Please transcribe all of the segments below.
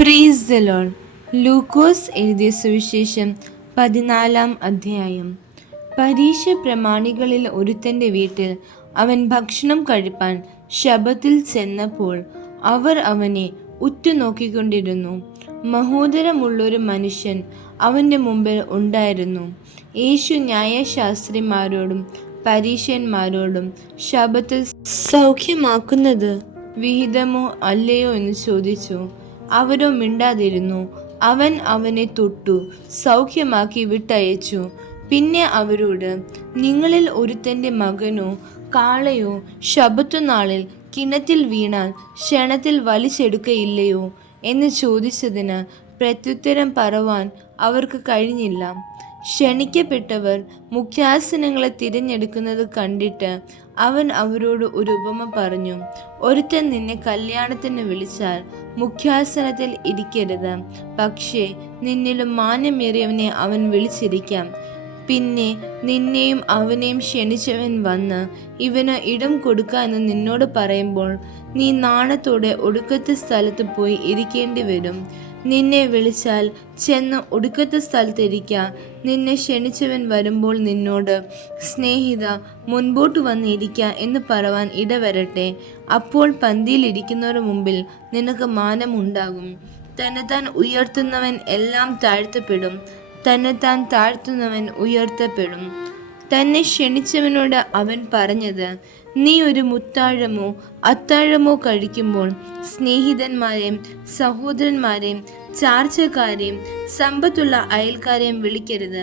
Praise the Lord. ലൂക്കോസ് എഴുതിയ സുവിശേഷം 14 അധ്യായം. പരീശ പ്രമാണികളിൽ ഒരുത്തൻ്റെ വീട്ടിൽ അവൻ ഭക്ഷണം കഴിപ്പാൻ ശബ്ബത്തിൽ ചെന്നപ്പോൾ അവർ അവനെ ഉറ്റുനോക്കിക്കൊണ്ടിരുന്നു. മഹോദരമുള്ളൊരു മനുഷ്യൻ അവൻ്റെ മുമ്പിൽ ഉണ്ടായിരുന്നു. യേശു ന്യായശാസ്ത്രിമാരോടും പരീശന്മാരോടും ശബ്ബത്തിൽ സൗഖ്യമാക്കുന്നത് വിഹിതമോ അല്ലയോ എന്ന് ചോദിച്ചു. അവരോ മിണ്ടാതിരുന്നു. അവൻ അവനെ തൊട്ടു സൗഖ്യമാക്കി വിട്ടയച്ചു. പിന്നെ അവരോട്, നിങ്ങളിൽ ഒരുത്തൻ്റെ മകനോ കാളയോ ശബ്ബത്തുനാളിൽ കിണറ്റിൽ വീണാൽ ക്ഷണത്തിൽ വലിച്ചെടുക്കയില്ലയോ എന്ന് ചോദിച്ചതിന് പ്രത്യുത്തരം പറവാൻ അവർക്ക് കഴിഞ്ഞില്ല. ക്ഷണിക്കപ്പെട്ടവർ മുഖ്യാസനങ്ങളെ തിരഞ്ഞെടുക്കുന്നത് കണ്ടിട്ട് അവൻ അവരോട് ഒരു ഉപമ പറഞ്ഞു. ഒരുത്തൻ നിന്നെ കല്യാണത്തിന് വിളിച്ചാൽ മുഖ്യാസനത്തിൽ ഇരിക്കരുത്. പക്ഷേ നിന്നിലും മാന്യമേറിയവനെ അവൻ വിളിച്ചിരിക്കാം. പിന്നെ നിന്നെയും അവനെയും ക്ഷണിച്ചവൻ വന്ന് ഇവന് ഇടം കൊടുക്ക എന്ന് നിന്നോട് പറയുമ്പോൾ നീ നാണത്തോടെ ഒടുക്കത്തെ സ്ഥലത്ത് പോയി ഇരിക്കേണ്ടി വരും. നിന്നെ വിളിച്ചാൽ ചെന്ന് ഒടുക്കത്തെ സ്ഥലത്തിരിക്ക. നിന്നെ ക്ഷണിച്ചവൻ വരുമ്പോൾ നിന്നോട്, സ്നേഹിത, മുൻപോട്ട് വന്നിരിക്ക എന്ന് പറവാൻ ഇടവരട്ടെ. അപ്പോൾ പന്തിയിലിരിക്കുന്നവരുടെ മുമ്പിൽ നിനക്ക് മാനമുണ്ടാകും. തന്നെത്താൻ ഉയർത്തുന്നവൻ എല്ലാം താഴ്ത്തപ്പെടും, തന്നെത്താൻ താഴ്ത്തുന്നവൻ ഉയർത്തപ്പെടും. തന്നെ ക്ഷണിച്ചവനോട് അവൻ പറഞ്ഞത്, നീ ഒരു മുത്താഴമോ അത്താഴമോ കഴിക്കുമ്പോൾ സ്നേഹിതന്മാരെയും സഹോദരന്മാരെയും ചാർച്ചക്കാരെയും സമ്പത്തുള്ള അയൽക്കാരെയും വിളിക്കരുത്.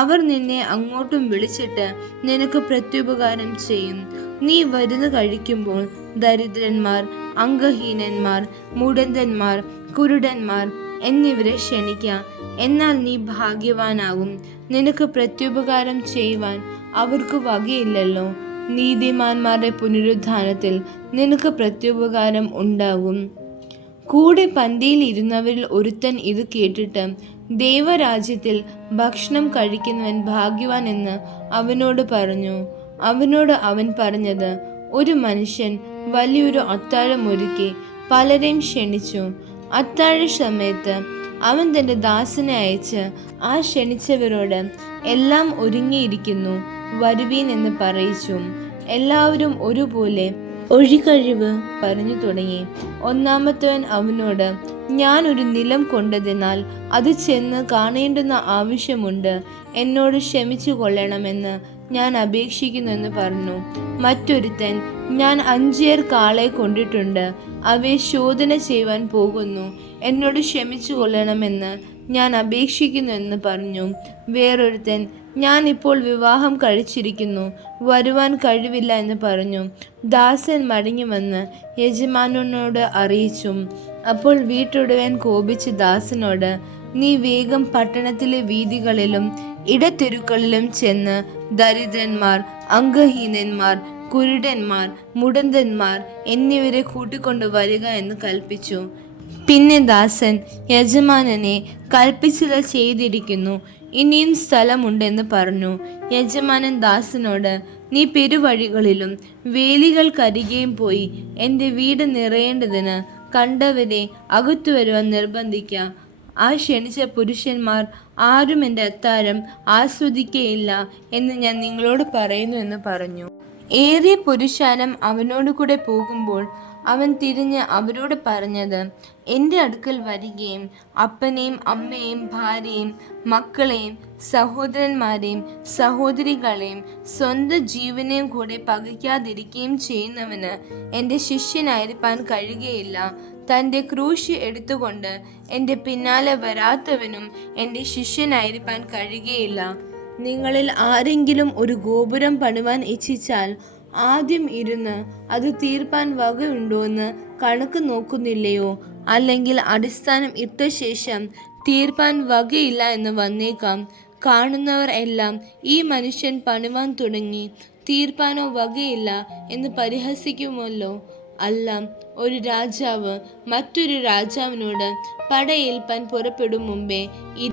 അവർ നിന്നെ അങ്ങോട്ടും വിളിച്ചിട്ട് നിനക്ക് പ്രത്യുപകാരം ചെയ്യും. നീ വരുന്ന് കഴിക്കുമ്പോൾ ദരിദ്രന്മാർ, അംഗഹീനന്മാർ, മുടന്തന്മാർ, കുരുടന്മാർ എന്നിവരെ ക്ഷണിക്കാം. എന്നാൽ നീ ഭാഗ്യവാനാകും. നിനക്ക് പ്രത്യുപകാരം ചെയ്യുവാൻ അവർക്ക് വകയില്ലല്ലോ. നീതിമാന്മാരുടെ പുനരുത്ഥാനത്തിൽ നിനക്ക് പ്രത്യുപകാരം ഉണ്ടാകും. കൂടെ പന്തിയിൽ ഇരുന്നവരിൽ ഒരുത്തൻ ഇത് കേട്ടിട്ട്, ദൈവരാജ്യത്തിൽ ഭക്ഷണം കഴിക്കുന്നവൻ ഭാഗ്യവാൻ എന്ന് അവനോട് പറഞ്ഞു. അവനോട് അവൻ പറഞ്ഞത്, ഒരു മനുഷ്യൻ വലിയൊരു അത്താഴം ഒരുക്കി പലരെയും ക്ഷണിച്ചു. അത്താഴ സമയത്ത് അവൻ തൻ്റെ ദാസനെ അയച്ച് ആ ക്ഷണിച്ചവരോട്, എല്ലാം ഒരുങ്ങിയിരിക്കുന്നു, വരുവീൻ എന്ന് പറയിച്ചു. എല്ലാവരും ഒരുപോലെ ഒഴികഴിവ് പറഞ്ഞു തുടങ്ങി. ഒന്നാമത്തവൻ അവനോട്, ഞാൻ ഒരു നിലം കൊണ്ടതിനാൽ അത് ചെന്ന് കാണേണ്ടുന്ന ആവശ്യമുണ്ട്. എന്നോട് ക്ഷമിച്ചു കൊള്ളണമെന്ന് ഞാൻ അപേക്ഷിക്കുന്നു എന്ന് പറഞ്ഞു. മറ്റൊരുത്തൻ, ഞാൻ 5 കാളെ കൊണ്ടിട്ടുണ്ട്, അവയെ ശോധന ചെയ്യുവാൻ പോകുന്നു. എന്നോട് ക്ഷമിച്ചു കൊള്ളണമെന്ന് ഞാൻ അപേക്ഷിക്കുന്നു എന്ന് പറഞ്ഞു. വേറൊരുത്തൻ, ഞാൻ ഇപ്പോൾ വിവാഹം കഴിച്ചിരിക്കുന്നു, വരുവാൻ കഴിവില്ല എന്ന് പറഞ്ഞു. ദാസൻ മടങ്ങി വന്ന് യജമാനനോട് അറിയിച്ചു. അപ്പോൾ വീട്ടുടയവൻ കോപിച്ച് ദാസനോട്, നീ വേഗം പട്ടണത്തിലെ വീഥികളിലും ഇടത്തെരുക്കളിലും ചെന്ന് ദരിദ്രന്മാർ, അംഗഹീനന്മാർ, കുരുടന്മാർ, മുടന്തന്മാർ എന്നിവരെ കൂട്ടിക്കൊണ്ടു വരിക എന്ന് കൽപ്പിച്ചു. പിന്നെ ദാസൻ യജമാനനെ, കൽപ്പിച്ചത് ചെയ്തിരിക്കുന്നു, ഇനിയും സ്ഥലമുണ്ടെന്ന് പറഞ്ഞു. യജമാനൻ ദാസനോട്, നീ പെരുവഴികളിലും വേലികൾക്കരികെയും പോയി എൻ്റെ വീട് നിറയേണ്ടതിന് കണ്ടവരെ അകത്തു വരുവാൻ നിർബന്ധിക്ക. ആ ക്ഷണിച്ച പുരുഷന്മാർ ആരും എൻ്റെ അത്താഴം ആസ്വദിക്കയില്ല എന്ന് ഞാൻ നിങ്ങളോട് പറയുന്നു എന്ന് പറഞ്ഞു. ഏറിയ പുരുഷാരം അവനോട് കൂടെ പോകുമ്പോൾ അവൻ തിരിഞ്ഞ് അവരോട് പറഞ്ഞത്, എൻ്റെ അടുക്കൽ വരികയും അപ്പനെയും അമ്മയെയും ഭാര്യയെയും മക്കളെയും സഹോദരന്മാരെയും സഹോദരികളെയും സ്വന്തം ജീവനെയും കൂടെ പകയ്ക്കാതിരിക്കുകയും ചെയ്യുന്നവന് എൻ്റെ ശിഷ്യനായിരിക്കാൻ കഴിയുകയില്ല. തൻ്റെ ക്രൂശ് എടുത്തുകൊണ്ട് എൻ്റെ പിന്നാലെ വരാത്തവനും എൻ്റെ ശിഷ്യനായിരിക്കാൻ കഴിയുകയില്ല. നിങ്ങളിൽ ആരെങ്കിലും ഒരു ഗോപുരം പണിവാൻ ഇച്ഛിച്ചാൽ ആദ്യം ഇരുന്ന് അത് തീർപ്പാൻ വകയുണ്ടോയെന്ന് കണക്ക് നോക്കുന്നില്ലയോ? അല്ലെങ്കിൽ അടിസ്ഥാനം ഇട്ട ശേഷം തീർപ്പാൻ വകയില്ല എന്ന് വന്നേക്കാം. കാണുന്നവർ എല്ലാം, ഈ മനുഷ്യൻ പണിവാൻ തുടങ്ങി, തീർപ്പാനോ വകയില്ല എന്ന് പരിഹസിക്കുമല്ലോ. അല്ല, ഒരു രാജാവ് മറ്റൊരു രാജാവിനോട് പടയേൽപ്പാൻ പുറപ്പെടും മുമ്പേ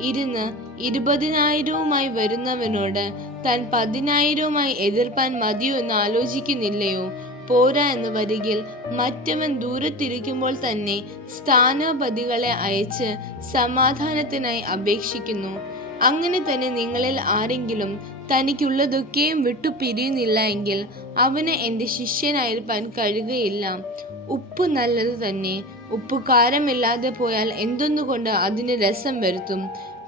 ഇരുന്ന് 20,000 വരുന്നവനോട് താൻ 10,000 എതിർപ്പാൻ മതിയോ എന്ന് ആലോചിക്കുന്നില്ലയോ? പോരാ എന്ന് വരികിൽ മറ്റവൻ ദൂരത്തിരിക്കുമ്പോൾ തന്നെ സ്ഥാനാപതികളെ അയച്ച് സമാധാനത്തിനായി അപേക്ഷിക്കുന്നു. അങ്ങനെ തന്നെ നിങ്ങളിൽ ആരെങ്കിലും തനിക്കുള്ളതൊക്കെയും വിട്ടു പിരിയുന്നില്ല എങ്കിൽ അവന് എൻ്റെ ശിഷ്യനായിരിക്കാൻ കഴിയുകയില്ല. ഉപ്പ് നല്ലത് തന്നെ, ഉപ്പ് കാരമില്ലാതെ പോയാൽ എന്തൊന്നുകൊണ്ട് അതിന് രസം വരുത്തും?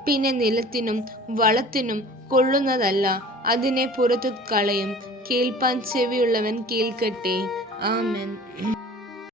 പിന്നെ നിലത്തിനും വളത്തിനും കൊള്ളുന്നതല്ല, അതിനെ പുറത്തു കളയും. കേൾപ്പാൻ ചെവിയുള്ളവൻ കേൾക്കട്ടെ. ആമേൻ.